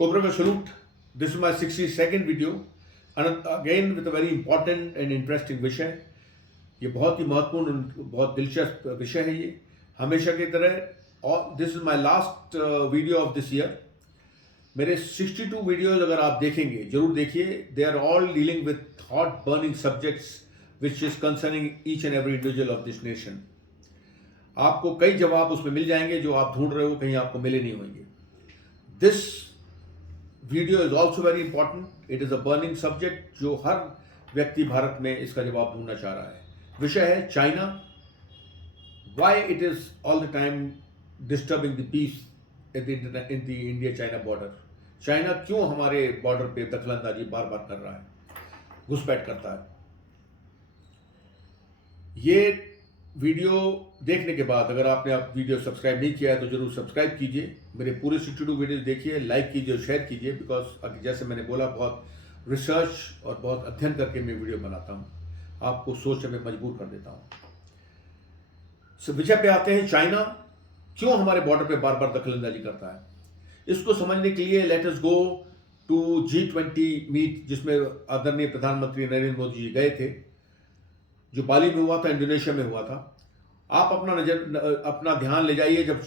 Cobra salute. This is my 62nd video, and again with a very important and interesting विषय. ये बहुत ही महत्वपूर्ण, बहुत दिलचस्प विषय है ये. हमेशा की तरह, और this is my last video of this year. मेरे 62 वीडियोज अगर आप देखेंगे, जरूर देखिए. They are all dealing with hot burning subjects which is concerning each and every individual of this nation. आपको कई जवाब उसमें मिल जाएंगे जो आप ढूंढ रहे हो, कहीं आपको मिले नहीं होंगे. This video is also very important. It is a burning subject जो हर व्यक्ति भारत में इसका जवाब ढूंढना चाह रहा है. विषय है China. Why it is all the time disturbing the peace in the India China border. China क्यों हमारे बॉर्डर पे दखलंदाजी बार बार कर रहा है, घुसपैठ करता है. ये वीडियो देखने के बाद अगर आपने आप वीडियो सब्सक्राइब नहीं किया है तो जरूर सब्सक्राइब कीजिए. मेरे पूरे 62 वीडियोस देखिए, लाइक कीजिए और शेयर कीजिए. बिकॉज जैसे मैंने बोला, बहुत रिसर्च और बहुत अध्ययन करके मैं वीडियो बनाता हूँ. आपको सोचने में मजबूर कर देता हूँ. विषय पे आते हैं. चाइना क्यों हमारे बॉर्डर पे बार बार दखलंदाजी करता है. इसको समझने के लिए let us go to G20 meet, जिसमें आदरणीय प्रधानमंत्री नरेंद्र मोदी जी गए थे, जो बाली में हुआ था, इंडोनेशिया में हुआ था. आप अपना ध्यान ले जाइए जब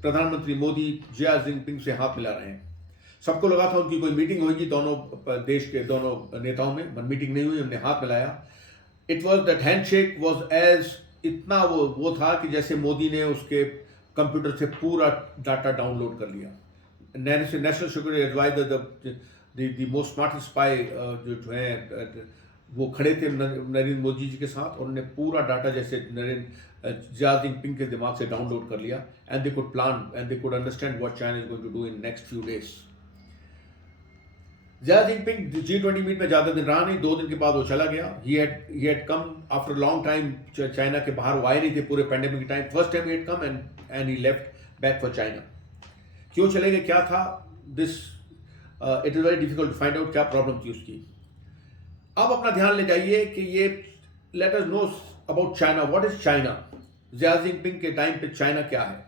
प्रधानमंत्री मोदी जिया जिनपिंग से हाथ मिला रहे हैं. सबको लगा था उनकी कोई मीटिंग होगी दोनों देश के दोनों नेताओं में, पर मीटिंग नहीं हुई. उन्होंने हाथ मिलाया. It was that handshake was as इतना वो था कि जैसे मोदी ने उसके कंप्यूटर से पूरा डाटा डाउनलोड कर लिया. National security adviser, the most smartest spy जो है, वो खड़े थे नरेंद्र मोदी जी के साथ, और उन्होंने पूरा डाटा जैसे जिया जिनपिंग के दिमाग से डाउनलोड कर लिया. And they could plan and they could understand what China is going to do in next few days. Xi Jinping G20 meet में ज्यादा दिन रहा नहीं. 2 दिन के बाद वो चला गया. He had come after long time. China के बाहर वो आए नहीं थे पूरे पेंडेमिक के time. First time he had come and he left back for China. क्यों चले गए, क्या था this? It is very difficult to find out क्या प्रॉब्लम थी उसकी. अब अपना ध्यान ले जाइए कि ये let us know about China. What is China? Xi Jinping के टाइम पे चाइना क्या है?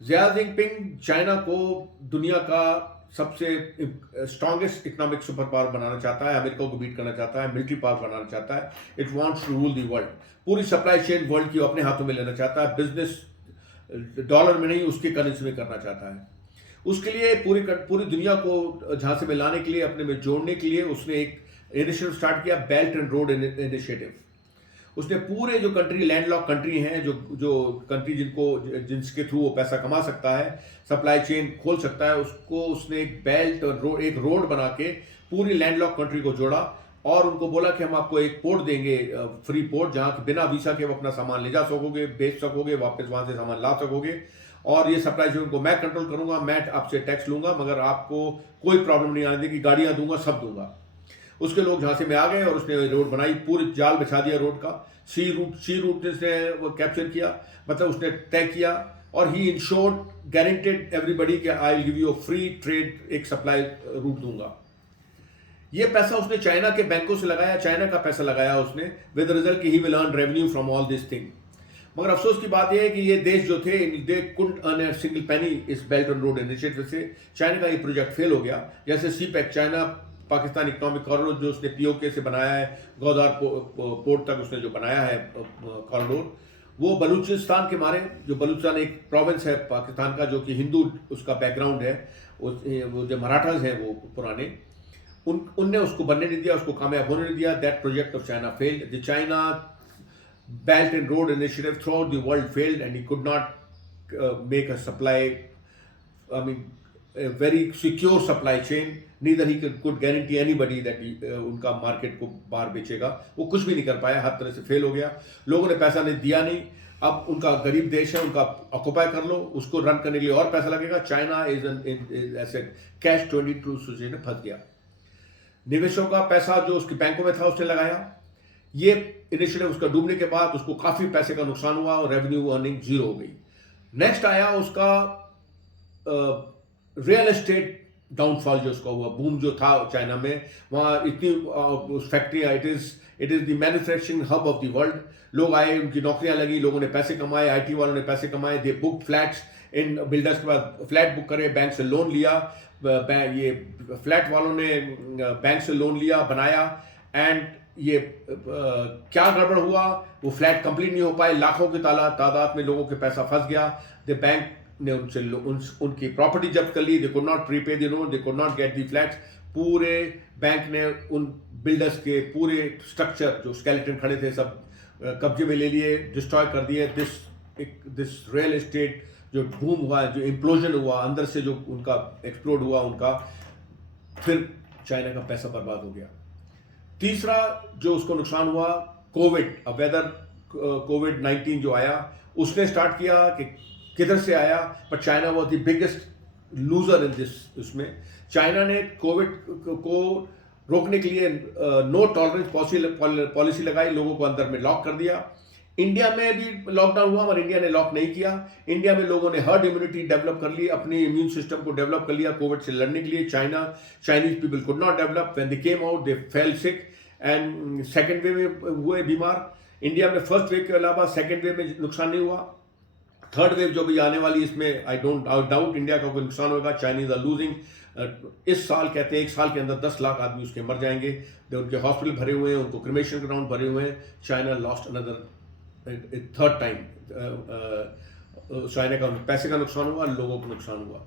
जिया जिनपिंग चाइना को दुनिया का सबसे स्ट्रॉन्गेस्ट इकोनॉमिक सुपर पावर बनाना चाहता है. अमेरिका को बीट करना चाहता है. मिलिट्री पावर बनाना चाहता है. It wants to rule the world. पूरी सप्लाई चेन वर्ल्ड की अपने हाथों में लेना चाहता है. बिजनेस डॉलर में नहीं, उसके करेंसी में करना चाहता है. उसके लिए पूरी दुनिया को झांसे में लाने के लिए, अपने में जोड़ने के लिए उसने एक इनिशिएटिव स्टार्ट किया, बेल्ट एंड रोड इनिशिएटिव. उसने पूरे जो कंट्री, लैंडलॉक कंट्री हैं, जो कंट्री जिसके थ्रू वो पैसा कमा सकता है, सप्लाई चेन खोल सकता है, उसको उसने एक बेल्ट और रोड, एक रोड बना के पूरी लैंडलॉक कंट्री को जोड़ा. और उनको बोला कि हम आपको एक पोर्ट देंगे, फ्री पोर्ट, जहाँ बिना वीसा के वो अपना सामान ले जा सकोगे, बेच सकोगे, वापस वहां से सामान ला सकोगे. और ये सप्लाई चेन को मैं कंट्रोल करूंगा, मैं आपसे टैक्स लूंगा, मगर आपको कोई प्रॉब्लम नहीं आने देगी. गाड़ियां दूंगा, सब दूंगा. उसके लोग झांसे में आ गए और उसने रोड बनाई. पूरी जाल बिछा दिया रोड का. सी रूट ने वो कैप्चर किया, मतलब उसने तय किया. और ही इंश्योर्ड, गारंटेड एवरीबडी कि I will give you free trade, एक सप्लाई रूट दूंगा. ये पैसा उसने चाइना के बैंकों से लगाया, चाइना का पैसा लगाया उसने, विद रिजल्ट कि he will earn revenue from all this thing. मगर अफसोस की बात यह है कि ये देश जो थे, they couldn't earn a single penny इस बेल्ट एंड रोड इनिशिएटिव से. चाइना का ये प्रोजेक्ट फेल हो गया. जैसे CPEC, China Pakistan economic corridor, जो उसने POK से बनाया है, गौदार पोर्ट तक उसने जो बनाया है कॉरिडोर, वो बलूचिस्तान के मारे, जो बलूचिस्तान एक प्रोविंस है पाकिस्तान का, जो कि हिंदू उसका बैकग्राउंड है, वो जो मराठाज हैं वो पुराने, उनने उसको बनने नहीं दिया, उसको कामयाब होने नहीं दिया. That project of China failed. The China belt and road initiative through out the world failed and he could not make a supply, I mean a very secure supply chain. Neither he could guarantee anybody that उनका market को बाहर बेचेगा. वो कुछ भी नहीं कर पाया, हर तरह से फेल हो गया. लोगों ने पैसा नहीं दिया नहीं. अब उनका गरीब देश है, उनका ऑक्युपाई कर लो, उसको रन करने के लिए और पैसा लगेगा. चाइना इज ऐसे कैश 22 सिचुएशन में फंस गया. निवेशों का पैसा जो उसके बैंकों में था उसने लगाया. ये इनिशिएटिव उसका डूबने के बाद उसको काफी पैसे का नुकसान हुआ और रेवेन्यू अर्निंग जीरो हो गई. नेक्स्ट आया उसका रियल एस्टेट डाउनफॉल, जो उसका हुआ बूम जो था चाइना में. वहाँ इतनी फैक्ट्रियाँ, it is the manufacturing hub of the world. लोग आए, उनकी नौकरियां लगी, लोगों ने पैसे कमाए, IT वालों ने पैसे कमाए. दे बुक फ्लैट्स इन बिल्डर्स के पास फ्लैट बुक करे, बैंक से लोन लिया, ये फ्लैट वालों ने बैंक से लोन लिया, बनाया, एंड ये क्या गड़बड़ हुआ, वो फ्लैट कंप्लीट नहीं हो पाए, लाखों की तादाद में लोगों के पैसा फंस गया। द बैंक ने उनसे उनकी प्रॉपर्टी जब्त कर ली। They could not prepay the loan, they could not get the flats. पूरे बैंक ने उन बिल्डर्स के पूरे स्ट्रक्चर जो स्केलेटन खड़े थे सब कब्जे में ले लिए, डिस्ट्रॉय कर दिए। दिस रियल एस्टेट जो बूम हुआ, जो इम्प्लोजन हुआ अंदर से, जो उनका एक्सप्लोड हुआ उनका, फिर चाइना का पैसा बर्बाद हो गया। तीसरा जो उसको नुकसान हुआ, कोविड। अब वेदर कोविड-19 जो आया, उसने स्टार्ट किया कि किधर से आया, पर China was the biggest loser in this. उसमें चाइना ने कोविड को रोकने के लिए नो टॉलरेंस पॉलिसी लगाई, लोगों को अंदर में लॉक कर दिया। इंडिया में भी लॉकडाउन हुआ, मगर इंडिया ने लॉक नहीं किया। इंडिया में लोगों ने हर्ड इम्यूनिटी डेवलप कर ली, अपनी इम्यून सिस्टम को डेवलप कर लिया कोविड से लड़ने के लिए। Chinese people could not develop, when they came out they fail sick, and second wave में हुए बीमार। इंडिया में फर्स्ट वेव के अलावा सेकेंड वेव में नुकसान नहीं हुआ। थर्ड वेव जो भी आने वाली, इसमें आई डाउट इंडिया का कोई नुकसान होगा। Chinese are losing. इस साल कहते हैं 1 साल के अंदर 10 लाख आदमी उसके मर जाएंगे। उनके हॉस्पिटल भरे हुए हैं, उनको क्रिमेशन ग्राउंड भरे हुए हैं। China lost another third time. China का पैसे का नुकसान हुआ, लोगों को नुकसान हुआ।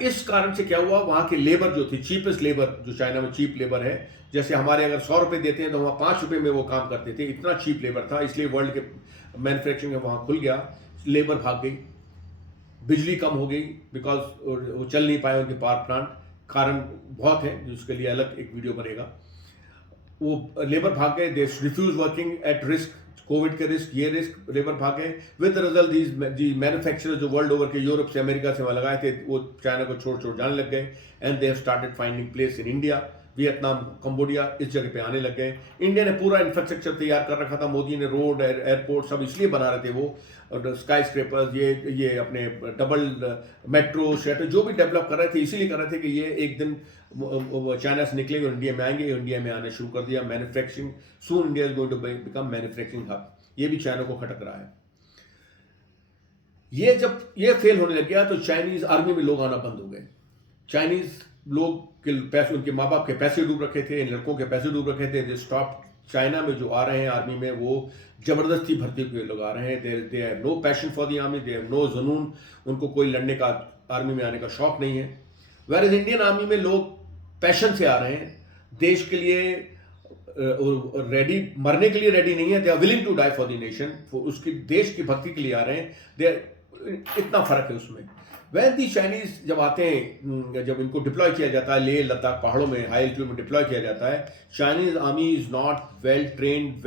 इस कारण से क्या हुआ, वहां की लेबर जो थी, चीपेस्ट लेबर, जो चाइना में चीप लेबर है, जैसे हमारे अगर 100 रुपये देते हैं तो वहाँ 5 रुपये में वो काम करते थे, इतना चीप लेबर था। इसलिए वर्ल्ड के मैन्युफैक्चरिंग वहाँ खुल गया, लेबर भाग गई, बिजली कम हो गई, बिकॉज वो चल नहीं पाए उनके पावर प्लांट। कारण बहुत है, जिसके लिए अलग एक वीडियो बनेगा। वो लेबर भाग गए, they refuse working at risk, covid के रिस्क, ये रिस्क, लेबर भाग गए। विद रिजल्ट दीज मैन्युफैक्चरर्स जो वर्ल्ड ओवर के यूरोप से, अमेरिका से वहाँ लगाए थे, वो चाइना को छोड़ जाने लग गए, and they have started finding place in India. Vietnam, Cambodia, इस जगह पे आने लग गए। इंडिया ने पूरा इंफ्रास्ट्रक्चर तैयार कर रखा था, मोदी ने रोड, एयरपोर्ट सब इसलिए बना रहे थे वो, स्काई स्क्रेपर्स, ये अपने डबल मेट्रो शेटर जो भी डेवलप कर रहे थे, इसीलिए कर रहे थे कि ये एक दिन चाइना से निकलेंगे और इंडिया में आएंगे। इंडिया में आने शुरू कर दिया manufacturing. Soon India is going to become manufacturing hub. ये भी चाइना को खटक रहा है। ये जब ये फेल होने लग गया तो चाइनीज आर्मी में लोग आना बंद हो गए। चाइनीज लोग के पैसे, उनके माँ बाप के पैसे डूब रखे थे, लड़कों के पैसे डूब रखे थे। They stop. चाइना में जो आ रहे हैं आर्मी में, वो जबरदस्ती भर्ती हुए लोग आ रहे हैं। They have no passion for the army, they have no जुनून, उनको कोई लड़ने का, आर्मी में आने का शौक नहीं है। वेयर इज इंडियन आर्मी में लोग पैशन से आ रहे हैं, देश के लिए रेडी, मरने के लिए रेडी नहीं है। They are willing to die for the nation, उसकी देश की भक्ति के लिए आ रहे हैं। इतना फर्क है उसमें। वैन दी चाइनीज जब आते हैं, जब इनको डिप्लॉय किया जाता है लेह लद्दाख पहाड़ों में, हाई एल्टीट्यूड में डिप्लॉय किया जाता है, Chinese army is not well trained,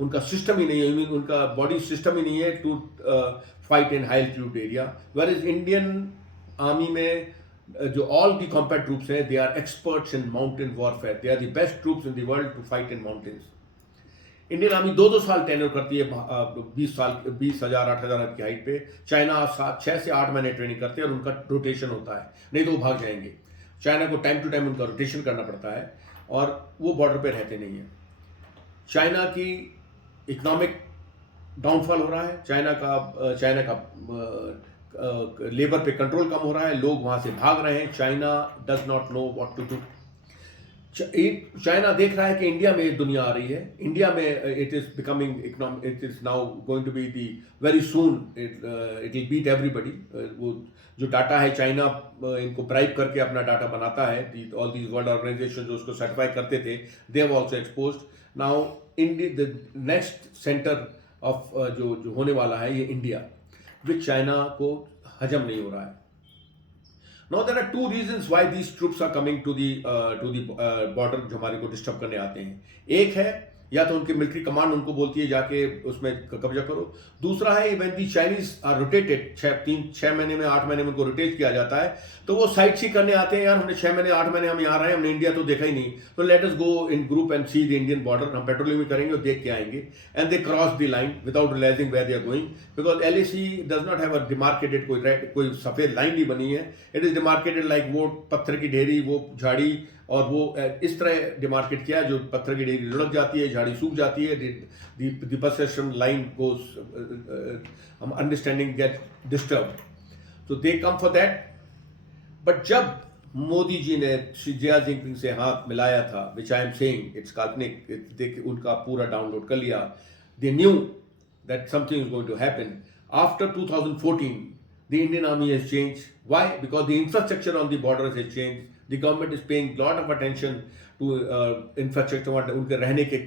उनका सिस्टम ही नहीं है, उनका बॉडी सिस्टम ही नहीं है to fight in high altitude area. Where is Indian army में जो ऑल दी कॉम्बैट ट्रूप्स हैं, they are experts in mountain warfare, they are the best troops in the world to fight in mountains. Indian army 2-2 साल tenure करती है, 20,000 8,000 की height पे। China 6 से 8 महीने ट्रेनिंग करते हैं और उनका रोटेशन होता है, नहीं तो वो भाग जाएंगे। चाइना को टाइम टू टाइम उनका रोटेशन करना पड़ता है और वो बॉर्डर पे रहते नहीं हैं। चाइना की इकोनॉमिक डाउनफॉल हो रहा है, चाइना का लेबर पे कंट्रोल कम हो रहा है, लोग वहाँ से भाग रहे हैं। China does not know what to do. China देख रहा है कि इंडिया में दुनिया आ रही है, इंडिया में it is becoming economic, it is now going to be the very soon, it will beat everybody. वो जो डाटा है, चाइना इनको ब्राइब करके अपना डाटा बनाता है। ऑल दीज वर्ल्ड ऑर्गेनाइजेशन जो उसको सर्टिफाई करते थे, they have also exposed. Now India the next centre of जो होने वाला है ये इंडिया, विच चाइना को हजम नहीं हो रहा है। Now there are 2 reasons why these troops are coming to the border, जो हमारे को डिस्टर्ब करने आते हैं। एक है या तो उनकी मिलिट्री कमांड उनको बोलती है जाके उसमें कब्जा करो। दूसरा है when the Chinese are rotated, 6 महीने में 8 महीने में उनको रोटेट किया जाता है, तो वो साइट सी करने आते हैं। यार हमने 6 महीने 8 महीने हम यहाँ रहे हैं, हमने इंडिया तो देखा ही नहीं, तो let us go in group and see the Indian border. हम पेट्रोलिंग करेंगे और देख के आएंगे। And they cross the line without realising where they are going, because LAC does not have a demarcated, कोई सफेद लाइन नहीं बनी है। इट इज डिमार्केटेड लाइक वो पत्थर की ढेरी, वो झाड़ी, और वो इस तरह डिमार्केट किया जो पत्थर की ढेरी लुढ़क जाती है, झाड़ी सूख जाती है, the bus system line goes, हम अंडरस्टैंडिंग गेट डिस्टर्ब, तो दे कम फॉर दैट। बट जब मोदी जी ने श्री जिया जिनपिंग से हाथ मिलाया था, which I am saying it's काल्पनिक, देख उनका पूरा डाउनलोड कर लिया, they knew that something is going to happen. After 2014 the Indian army has changed. Why? Because the infrastructure on the borders has changed. The government is paying lot of attention to infrastructure, उनके रहने के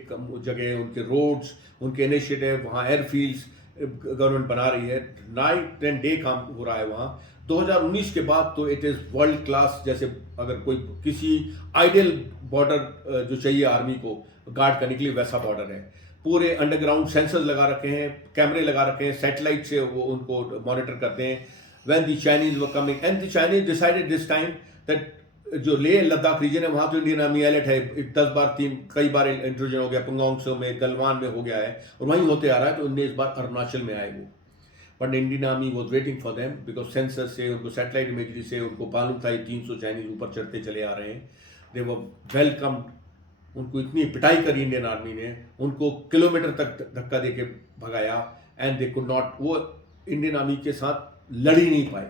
जगह, उनके roads, उनके initiative, वहाँ airfields government बना रही है, नाइट एंड डे काम हो रहा है वहाँ. 2019 के बाद तो इट इज़ वर्ल्ड क्लास. जैसे अगर कोई किसी आइडियल बॉर्डर जो चाहिए आर्मी को गार्ड करने के लिए, वैसा बॉर्डर है. पूरे अंडरग्राउंड सेंसर्स लगा रखे हैं, कैमरे लगा रखे हैं, सैटेलाइट से वो उनको मॉनिटर करते हैं. When the Chinese were coming and the Chinese decided this time that जो लेह लद्दाख रीजन है वहाँ तो इंडियन आर्मी अलर्ट है. 10 बार कई बार इंट्रोजन हो गया, पंगोंग सो में, गलवान में हो गया है और वहीं होते आ रहा है. तो उनने इस बार अरुणाचल में आए वो, but Indian army was waiting for them because sensor से, उनको सैटेलाइट इमेजरी से उनको मालूम था 300 चाइनीज ऊपर चढ़ते चले आ रहे हैं. दे वर वेलकम्ड. उनको इतनी पिटाई करी इंडियन आर्मी ने, उनको किलोमीटर तक धक्का देके भगाया एंड दे कुड नॉट, वो इंडियन आर्मी के साथ लड़ ही नहीं पाए.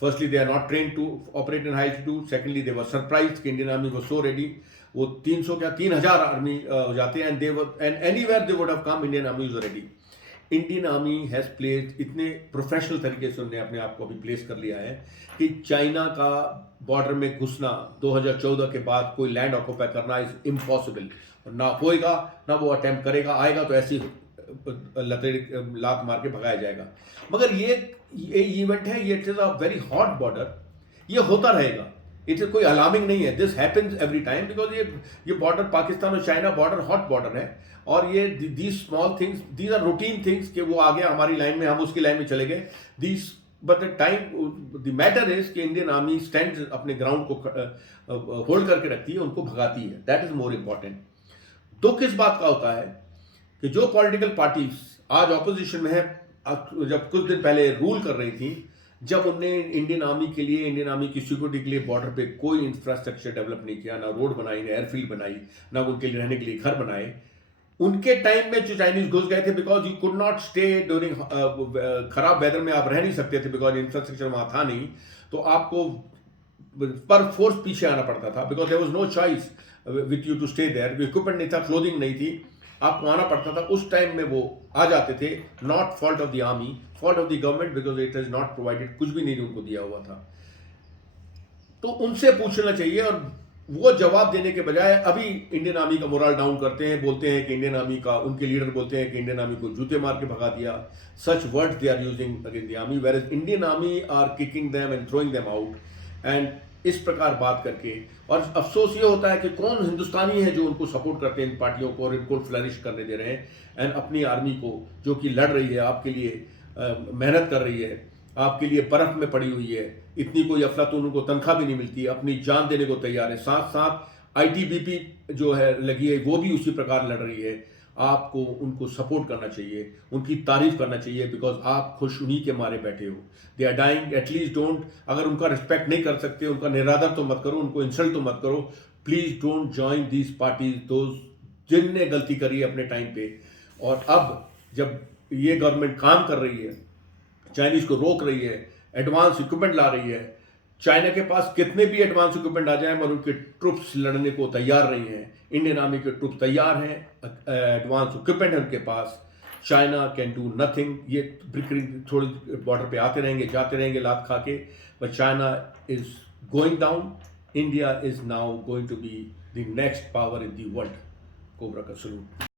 Firstly they are not train to operate in high altitude. Secondly they were surprise कि Indian army was so ready. वो 300 क्या 3000 आर्मी हो जाते हैं and they were and anywhere they would have come, Indian army was ready. Indian army has placed, इतने professional तरीके से उन्होंने अपने आप को अभी प्लेस कर लिया है कि चाइना का बॉर्डर में घुसना 2014 के बाद कोई लैंड ऑक्यूपाई करना इज इम्पॉसिबल. ना होएगा, ना वो अटेम्प्ट करेगा. आएगा तो ऐसी लात मार के भगाया जाएगा. मगर ये इवेंट है, ये it is a very hot border. ये होता रहेगा, इट इज कोई अलार्मिंग नहीं है. This happens every time because ये बॉर्डर, पाकिस्तान और चाइना बॉर्डर हॉट बॉर्डर है. और ये these small things, these are routine things कि वो आ गया हमारी लाइन में, हम उसकी लाइन में चले गए. These but the time the matter is कि इंडियन आर्मी स्टैंड अपने ग्राउंड को होल्ड करके रखती है, उनको भगाती है. That is more important. दुख इस बात का होता है कि जो पॉलिटिकल पार्टीज आज ऑपोजिशन में है, जब कुछ दिन पहले रूल कर रही थी, जब उनने इंडियन आर्मी के लिए, इंडियन आर्मी की सिक्योरिटी के लिए बॉर्डर पे कोई इंफ्रास्ट्रक्चर डेवलप नहीं किया, ना रोड बनाई, ना एयरफील्ड बनाई, ना उनके लिए रहने के लिए घर बनाए, उनके टाइम में जो चाइनीज घुस गए थे because you could not stay during खराब वेदर में, आप रह नहीं सकते थे बिकॉज इंफ्रास्ट्रक्चर वहां था नहीं. तो आपको पर फोर्स पीछे आना पड़ता था because there was no choice with you to stay there. Equipment नहीं था, क्लोथिंग नहीं थी, आपको आना पड़ता था. उस टाइम में वो आ जाते थे. Not fault of the army, fault of the government because it is not provided. कुछ भी नहीं उनको दिया हुआ था. तो उनसे पूछना चाहिए और वो जवाब देने के बजाय अभी इंडियन आर्मी का मोरल डाउन करते हैं. बोलते हैं कि इंडियन आर्मी का, उनके लीडर बोलते हैं कि इंडियन आर्मी को जूते मार के भगा दिया. Such words they are using against the army, whereas Indian army are kicking them and throwing them out. And इस प्रकार बात करके, और अफसोस ये होता है कि कौन हिंदुस्तानी है जो उनको सपोर्ट करते हैं इन पार्टियों को और इनको फ्लरिश करने दे रहे हैं. एंड अपनी आर्मी को जो कि लड़ रही है, आपके लिए मेहनत कर रही है, आपके लिए बर्फ में पड़ी हुई है, इतनी कोई अफलातून, उनको तनख्वाह भी नहीं मिलती, अपनी जान देने को तैयार है. साथ साथ आईटीबीपी जो है लगी है, वो भी उसी प्रकार लड़ रही है. आपको उनको सपोर्ट करना चाहिए, उनकी तारीफ करना चाहिए बिकॉज आप खुश उन्हीं के मारे बैठे हो. They are dying. At least don't, अगर उनका रिस्पेक्ट नहीं कर सकते, उनका निरादर तो मत करो, उनको इंसल्ट तो मत करो. Please don't join these parties, those जिनने गलती करी है अपने टाइम पे. और अब जब ये गवर्नमेंट काम कर रही है, चाइनीज को रोक रही है, एडवांस इक्विपमेंट ला रही है. चाइना के पास कितने भी एडवांस इक्विपमेंट आ जाए, मगर उनके ट्रुप्स लड़ने को तैयार नहीं है. इंडियन आर्मी के ट्रुप तैयार हैं, एडवांस इक्विपमेंट है उनके पास. China can do nothing. ये थोड़ी बॉर्डर पे आते रहेंगे, जाते रहेंगे लात खा के. But China is going down. India is now going to be the next power in the world. Cobra का सलूट.